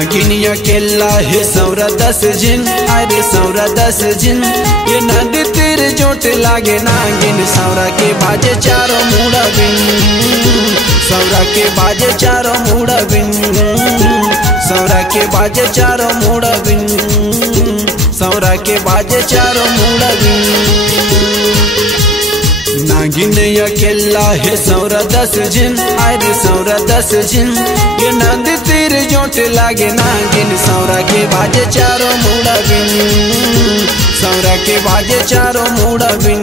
नागिनिया केला है सौरा 10 जिन, अरे सौरा 10 जिन। ये नदी तीर चोट लागे नागिन, सौरा के बाजे चारों मुड़ा बिन, सौरा के बाजे चारों मुड़ा बिन, सौरा के बाजे चारों मुड़ा बिन, सौरा के बाजे चारों मुड़ा बिन। नागिन अकेला है सौरा 10 जिन, अरे सौरा 10 जिन। ये नदी तीर चोट लागे नागिन, सौरा के बाजे चारों मुड़ा बिन, सौरा के बाजे चारों मुड़ा बिन,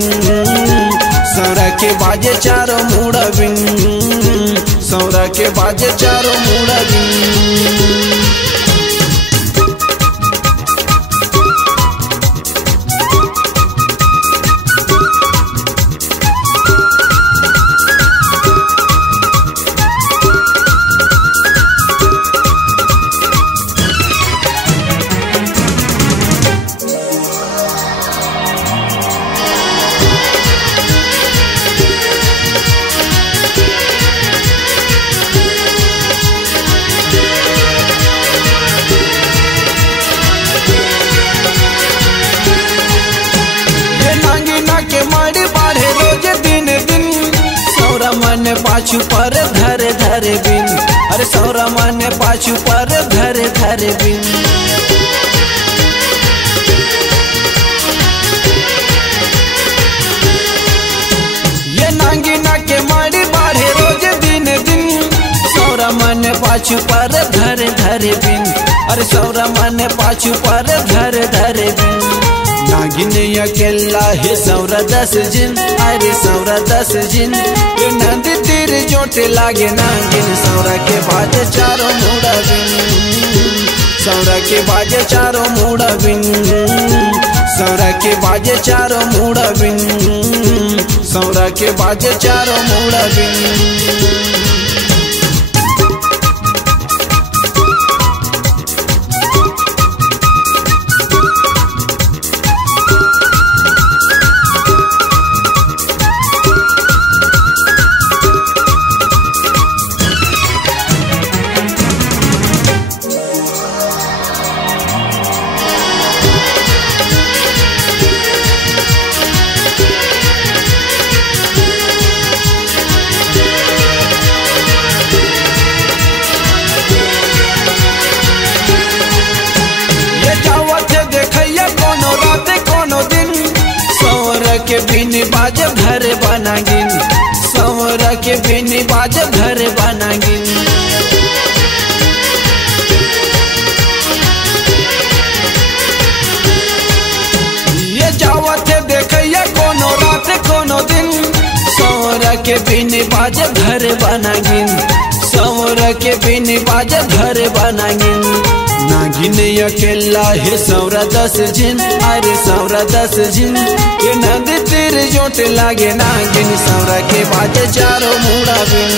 सौरा के बाजे चारों मुड़ा बिन, सौरा के बाजे चारों मुड़ा बिन। पाछू पर धरे धरे बिन, अरे सौरा मन पाछू पर धरे धरे बिन। ये नागिना के मारी बाढ़े रोज दिन दिन, सौरा मन पाछू पर धरे धरे बिन, अरे सौरा मन पाछू पर धरे धरे बिन। नागिन अकेला है सौरा 10 जिन, अरे सौरा 10 जिन। ये नदी तीर चोट लागे नागिन, सौरा के बाजे चारों मुड़ा बिन, सौरा के बाजे चारों मुड़ा बिन, सौरा के बाजे चारों मुड़ा बिन, सौरा के बाजे चारों मुड़ा बिन। के बिन बाज घर बनागिन, सौरा के बिन बाज घर बनागिन। ये जावत देखैया कोनो रात कोनो दिन, सौरा के बिन बाज घर बनागिन, सौरा के बिन बाज घर बनागिन। नागिन अकेला है सौरा 10 जिन, अरे सौरा 10 जिन। ये नदी तीर चोट लागे नागिन, सौरा के बाजे चारों मुड़ा बिन,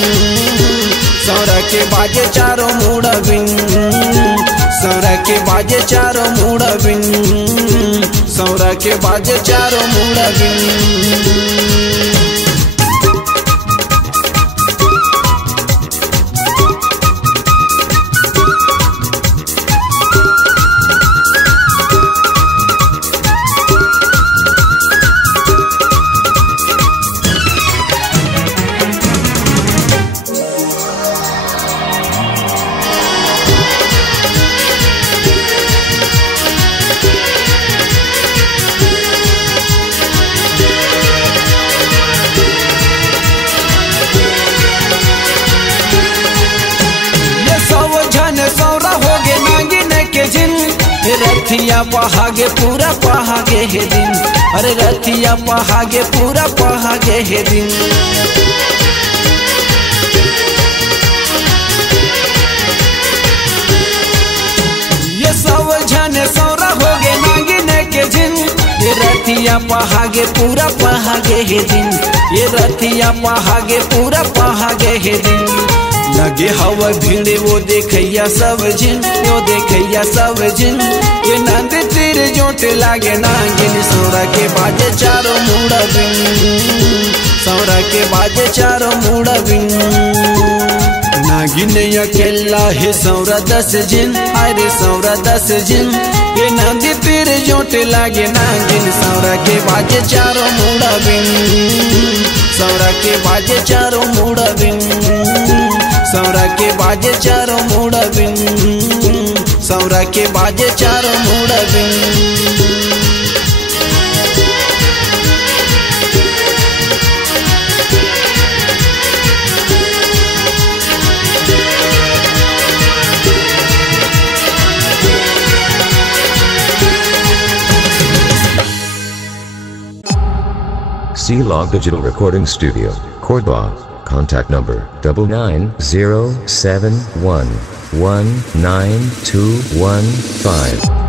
सौरा के बाजे चारों मुड़ा बिन, सौरा के बाजे चारों मुड़ा बिन, सौरा के बाजे चारों मुड़ा बिन। रथिया पहागे पूरा पहागे हे दिन, अरे रथिया पहागे पूरा पहागे हे दिन। ये सब झने सौरा हो गे नागिन के जिन, ये रथिया पहागे पूरा पहागे हे दिन, ये रथिया पहागे पूरा पहागे हे दिन। लगे हवा भीड़े वो देखैया सब जिन, वो देखैया सब जिन। ये नदी तीर चोट लागे नागिन, सौरा के बाजे चारों मुड़ा बिन, सौरा के बाजे चारों मुड़ा बिन। नागिन अकेला है सौरा 10 जिन, अरे सौरा 10 जिन। ये नदी तीर जोट लागे नागिन, सौरा के बाजे चारों मुड़ा बिन, सौरा के बाजे चारों मुड़ा बिन, सौरा के बाजे चारों मुड़ा बिन, सौरा के बाजे चारों मुड़ा बिन। C-Log Digital Recording Studio, Cordoba. Contact number 99071192115.